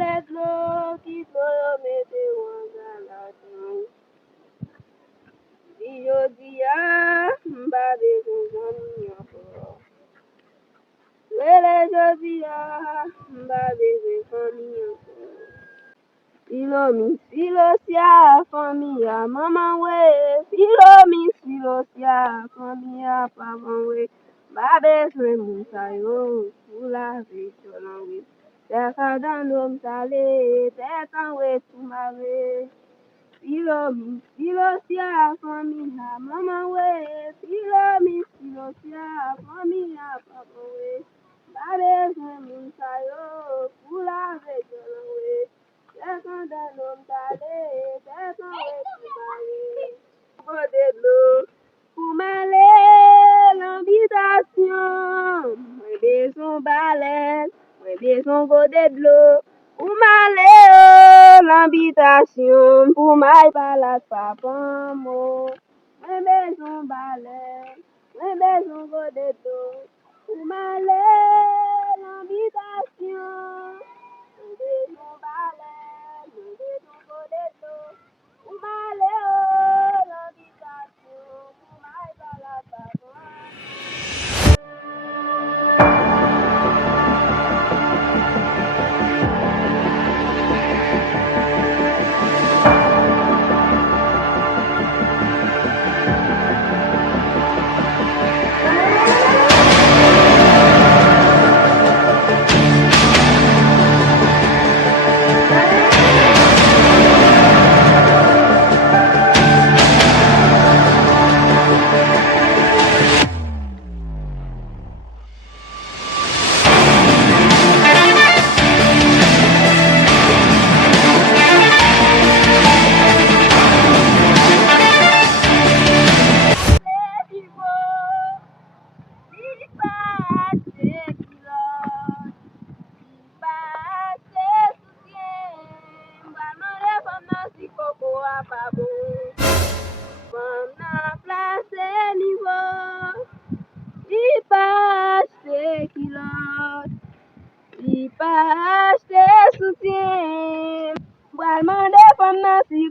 let lo, ki to yo mete wanga la tan. Di yo diya, mba bezon zami anko. Wele jodiya, mba bezon zami anko. Silo mi, silo siya, famia, mama we. Silo mi, silo siya, famia, papa we. Mba bezon musayo, pula ve cholan we. Teka dan dom sale, teka we sumare. Silo mi, silo siya, famia, mama we. Silo mi, silo siya, famia, papa we. Mba bezon musayo, pula ve cholan we. Teka dan dom sale, teka we sumare. Gode lo, Koumale, l'invitation. Mwen beson balen, mwen beson gode d'lo. Koumale, l'invitation. Pou may palat papan mo. Mwen beson balen, mwen beson gode d'lo. Koumale, l'invitation. Mwen beson balen, mwen beson gode d'lo. Koumale, l'invitation. Pou may palat papan mo.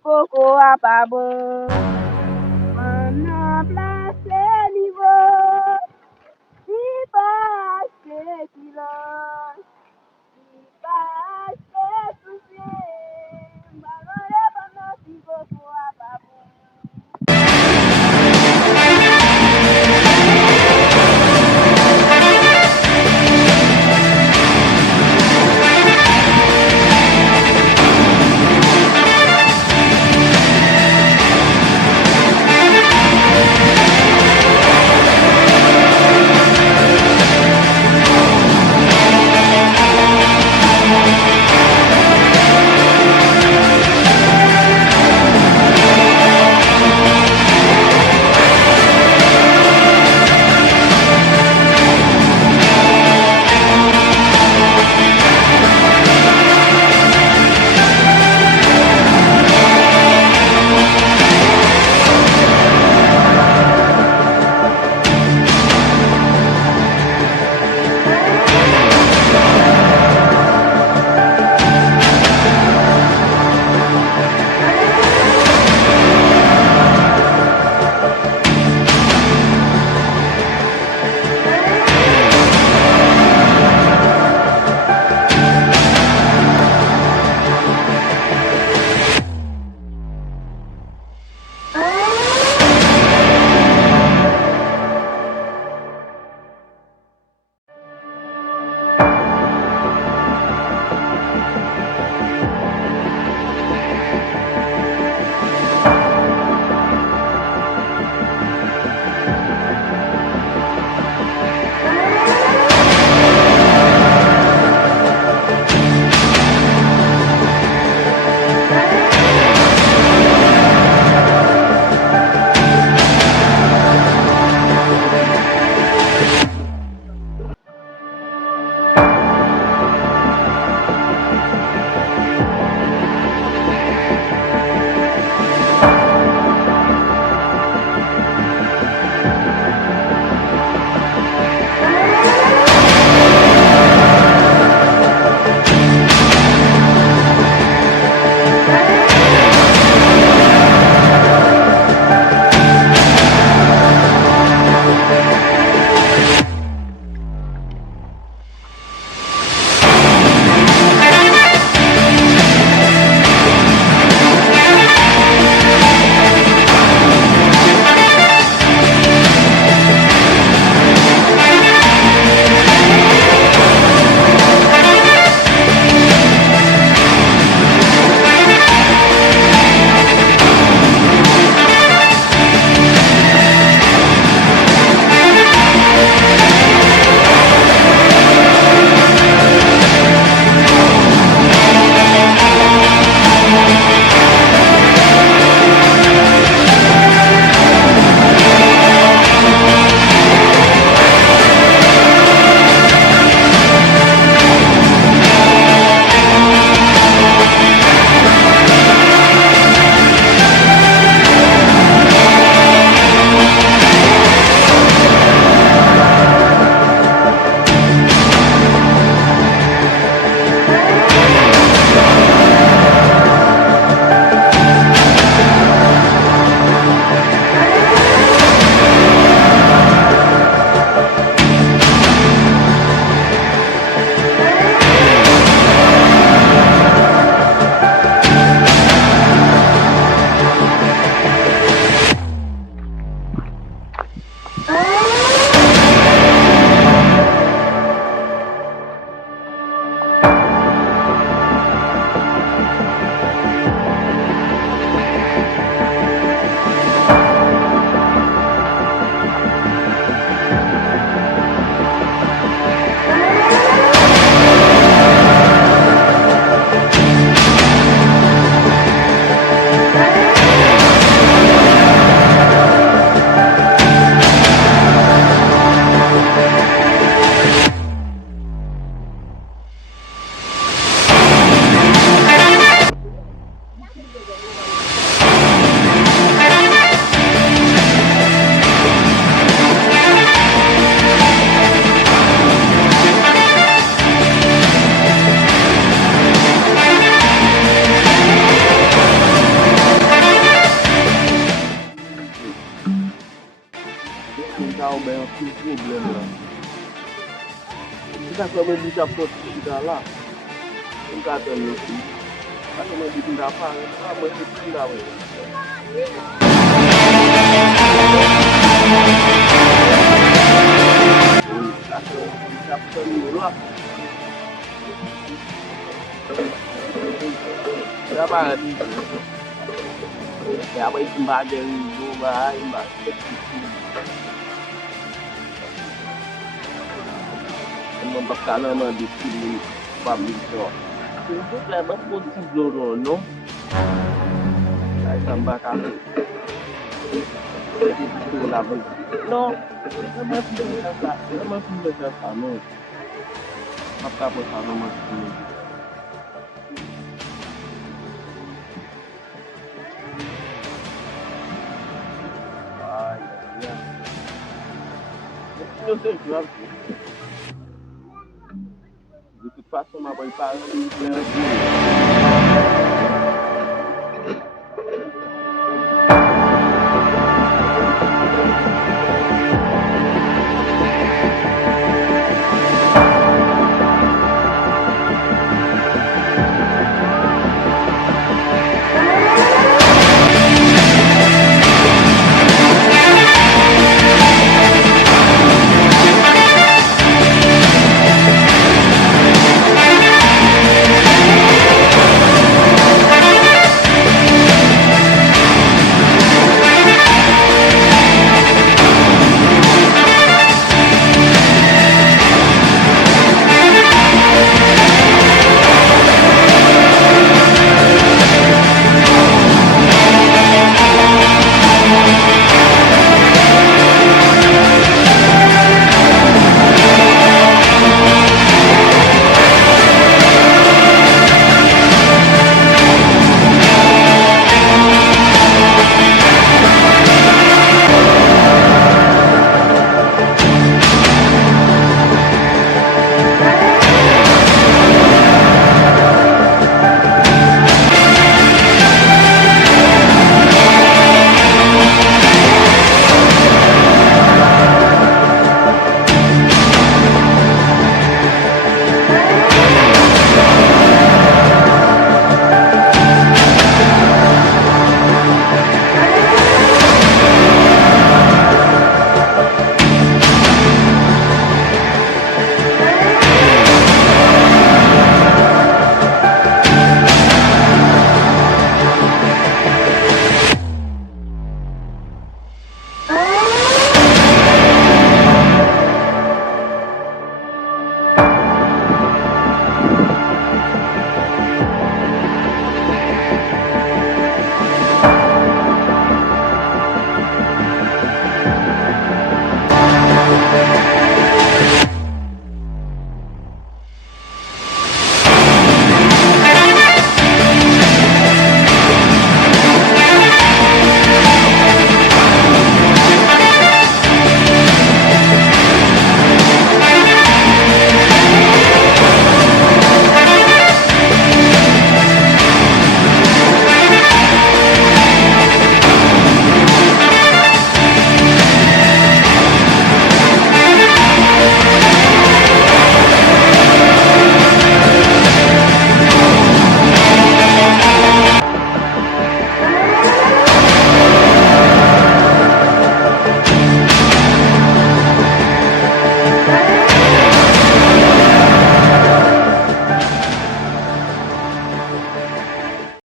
Koko a pa bon. Femme nan place niveau. Si pa achete kilot. Si pa achete soutien. Balon de femme nan si koko a pa bon. pil problem la. Se tak mwen di tap soti si da la. Mwen ka ten yo si. Ate mwen di da pa, mwen se pil da we. Ate mwen di tap soti yo la. Ya pa di. Ya pa iti bagay yo ba, imba. Mwen baka naman di sili public yo. Untuk lepas motif lorono, saya tambah kami. Jadi itu lama. No, sama pindah sana. Apa sana masih. Ah, ya. Eu sei claro. De toute façon, ma boy parle.